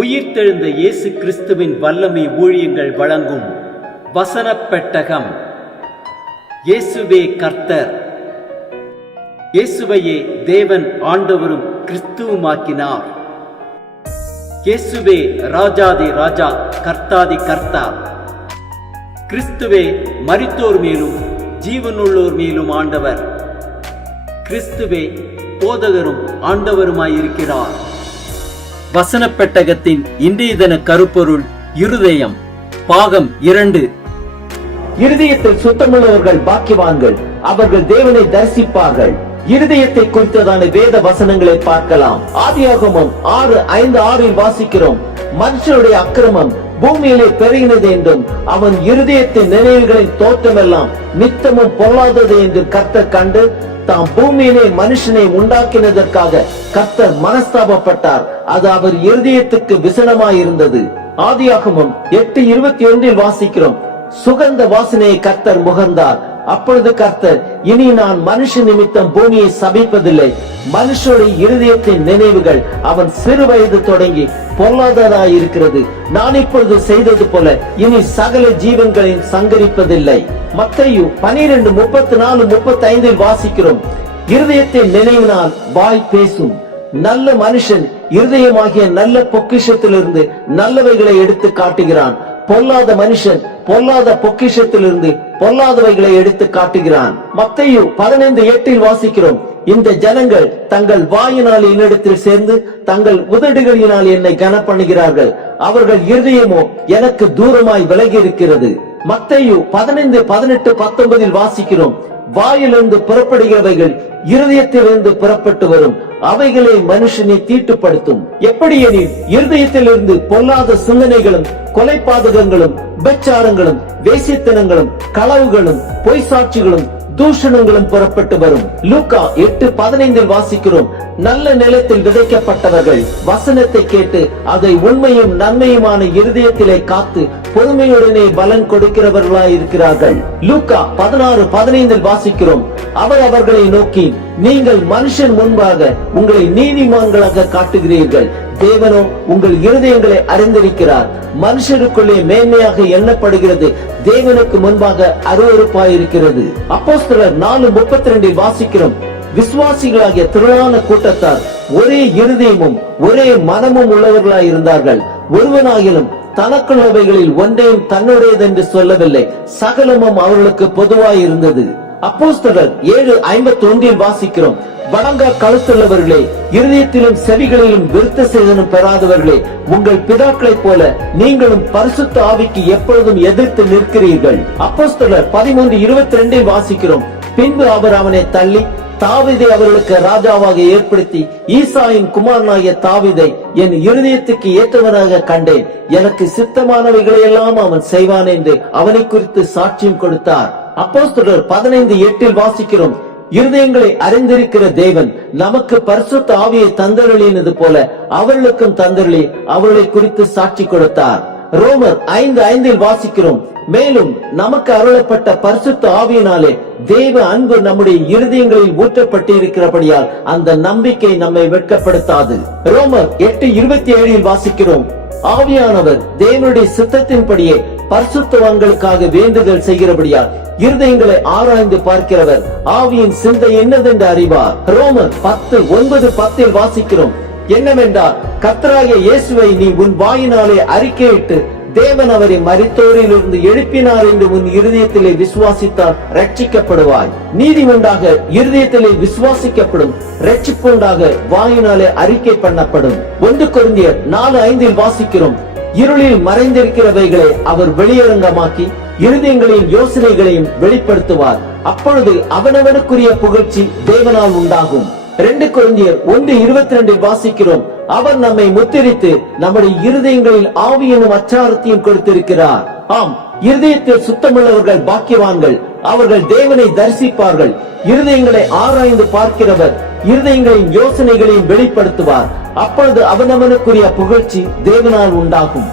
உயிர்த்தெழுந்த இயேசு கிறிஸ்துவின் வல்லமை ஊழியங்கள் வழங்கும் வசனப் பெட்டகம். இயேசுவே கர்த்தர். இயேசுவையே தேவன் ஆண்டவரும் கிறிஸ்துவுமாக்கினார். இயேசுவே ராஜாதி ராஜா, கர்த்தாதி கர்த்தா. கிறிஸ்துவே மரித்தோர் மேலும் ஜீவனுள்ளோர் மேலும் ஆண்டவர். கிறிஸ்துவே போதகரும் ஆண்டவருமாயிருக்கிறார். வசனப் பெட்டகத்தின் இன்றைய தின கருப்பொருள் இருதயம். பாகம் 2. இருதயத்தில் சுத்தமுள்ளவர்கள் பாக்கியவான்கள், அவர்கள் தேவனை தரிசிப்பார்கள். இருதயத்தை குறித்ததான வேத வசனங்களை பார்க்கலாம். ஆதியாகமம் 6:5-6 வாசிக்கிறோம். மனுஷனுடைய அக்கிரமம் பூமியிலே பெருகினது என்றும் அவன் இருதயத்தின் நினைவுகளின் தோற்றமெல்லாம் நித்தமும் பொல்லாதது என்று கர்த்தர் கண்டு தாம் பூமியிலே மனுஷனை உண்டாக்கினதற்காக கர்த்தர் மனஸ்தாபப்பட்டார். அது அவர் இருதயத்துக்கு விசனமாயிருந்தது. ஆதியாகமம் 8:21 வாசிக்கிறோம். சுகந்த வாசனையை கர்த்தர் முகர்ந்தார். அப்பொழுது கர்த்தர், இனி நான் மனுஷ நிமித்தம் பூமியை சபிப்பதில்லை. மனுஷனுடைய இருதயத்தின் நினைவுகள் அவன் சிறு வயது தொடங்கி பொல்லாததாயிருக்கிறது. நான் இப்பொழுது செய்தது போல இனி சகல ஜீவன்களின் சங்கரிப்பதில்லை. மத்தேயு 12:34-35 வாசிக்கிறோம். இருதயத்தின் நினைவினால் வாய் பேசும். நல்ல மனுஷன் இருதயமாகிய நல்ல பொக்கிஷத்திலிருந்து நல்லவைகளை எடுத்து காட்டுகிறான். பொல்லாத மனுஷன் பொல்லாத பொக்கிஷத்திலிருந்து பொல்லாதவைகளை எடுத்து காட்டுகிறான். மத்தேயு 15:8 வாசிக்கிறோம். இந்த ஜனங்கள் தங்கள் வாயினால் என்னிடத்தில் சேர்ந்து தங்கள் உதடுகளினால் என்னை கனப்பண்ணுகிறார்கள், அவர்கள் இருதயமோ எனக்கு தூரமாய் விலகி இருக்கிறது. மத்தேயு 15:18-19 வாசிக்கிறோம். வாயிலிருந்து புறப்படுகிறவைகள் இருதயத்திலிருந்து புறப்பட்டு வரும், அவைகளை மனுஷனை தீட்டுப்படுத்தும். எப்படி எனில் இருதயத்திலிருந்து பொல்லாத சிந்தனைகளும் கொலைபாதகங்களும் விபச்சாரங்களும் வேசித்தனங்களும் களவுகளும் பொய் சாட்சிகளும் தூஷணங்களும் புறப்பட்டு வரும். லூக்கா 8:15 வாசிக்கிறோம். நல்ல நிலத்தில் விதைக்கப்பட்டவர்கள் வசனத்தை கேட்டு அதை உண்மையும் நன்மையுமான இருதயத்திலே காத்து பொறுமையுடனே பலன் கொடுக்கிறவர்களாய் இருக்கிறார்கள். லூக்கா 16:15 வாசிக்கிறோம். அவர் அவர்களை நோக்கி, நீங்கள் மனுஷன் முன்பாக உங்களை நீதிமான்களாக காட்டுகிறீர்கள், தேவனோ உங்கள் இருதயங்களை அறிந்திருக்கிறார். மனுஷருக்குள்ளே மேன்மையாக எண்ணப்படுகிறது தேவனுக்கு முன்பாக அருவருப்பாயிருக்கிறது. அப்போஸ்தலர் 4:32 வாசிக்கிறோம். விசுவாசிகளாகிய திரளான கூட்டத்தார் ஒரே இருதயமும் ஒரே மனமும் உள்ளவர்களாய் இருந்தார்கள். ஒருவனாகிலும் தனக்குள்ளவைகளில் ஒன்றையும் தன்னுடையதென்று சொல்லவில்லை, சகலமும் அவர்களுக்கு பொதுவாய் இருந்தது. அப்போஸ்தலர் 7:51 வாசிக்கிறோம். வணங்கா கழுத்துள்ளவர்களே, இருதயத்திலும் செவிகளிலும் விருத்த சேதனம் பெறாதவர்களே, உங்கள் பிதாக்களைப் போல நீங்களும் பரிசுத்த ஆவிக்கு எப்பொழுதும் எதிர்த்து நிற்கிறீர்கள். அப்போஸ்தலர் 13:22 வாசிக்கிறோம். பின்பு அவர் அவனை தள்ளி தாவீதை அவர்களுக்கு ராஜாவாக ஏற்படுத்தி, ஈசாயின் குமாரனாகிய தாவீதை என் இருதயத்துக்கு ஏற்றவனாக கண்டேன், எனக்கு சித்தமானவைகளை எல்லாம் அவன் செய்வான் என்று அவனை குறித்து சாட்சியம் கொடுத்தார். அப்போஸ்தலர் 15:8 வாசிக்கிறோம். இருதயங்களை அறிந்திருக்கிற தேவன் நமக்கு பரிசுத்த ஆவியை தந்தருளினது போல அவர்களுக்கும் தந்தருளி அவர்களை குறித்து சாட்சி கொடுத்தார். ரோமர் 5:5 வாசிக்கிறோம். மேலும் நமக்கு அருளப்பட்ட பரிசுத்த ஆவியினாலே தேவ அன்பு நம்முடைய இருதயங்களில் ஊற்றப்பட்டிருக்கிறபடியால் அந்த நம்பிக்கை நம்மை வெட்கப்படுத்தாது. ரோமர் 8:27 வாசிக்கிறோம். ஆவியானவர் தேவனுடைய சித்தத்தின்படியே பரிசுத்தவான்களுக்காக வேண்டுதல் செய்கிறபடியால் இருதயங்களை ஆராய்ந்து பார்க்கிறவர் ஆவியின் சிந்தை என்னதென்று அறிவார். ரோமர் 10:9-10 வாசிக்கிறோம். என்னவென்றால், கர்த்தராகிய இயேசுவை நீ உன் வாயினாலே அறிக்கையிட்டு தேவன் அவரை மரித்தோரிலிருந்து எழுப்பினார் என்று உன் இருதயத்திலே விசுவாசித்தால் ரட்சிக்கப்படுவாய். நீதி உண்டாக இருதயத்திலே விசுவாசிக்கப்படும், ரட்சிப்பு உண்டாக வாயினாலே அறிக்கை பண்ணப்படும். 1 கொரிந்தியர் 4:5 வாசிக்கிறோம். இருளில் மறைந்திருக்கிறவைகளை அவர் வெளியரங்கமாக்கி இருதயங்களையும் யோசனைகளையும் வெளிப்படுத்துவார். அப்பொழுது அவனவனுக்குரிய புகழ்ச்சி தேவனால் உண்டாகும். 2 கொரிந்தியர் 1:22 வாசிக்கிறோம். அவர் நம்மை முத்திரித்து நம்முடைய இருதயங்களில் ஆவியனும் அச்சாரத்தையும் கொடுத்திருக்கிறார். ஆம், இருதயத்தில் சுத்தமுள்ளவர்கள் பாக்கியவான்கள், அவர்கள் தேவனை தரிசிப்பார்கள். இருதயங்களை ஆராய்ந்து பார்க்கிறவர் இருதயங்களின் யோசனைகளையும் வெளிப்படுத்துவார். அப்பொழுது அவனவனுக்குரிய புகழ்ச்சி தேவனால் உண்டாகும்.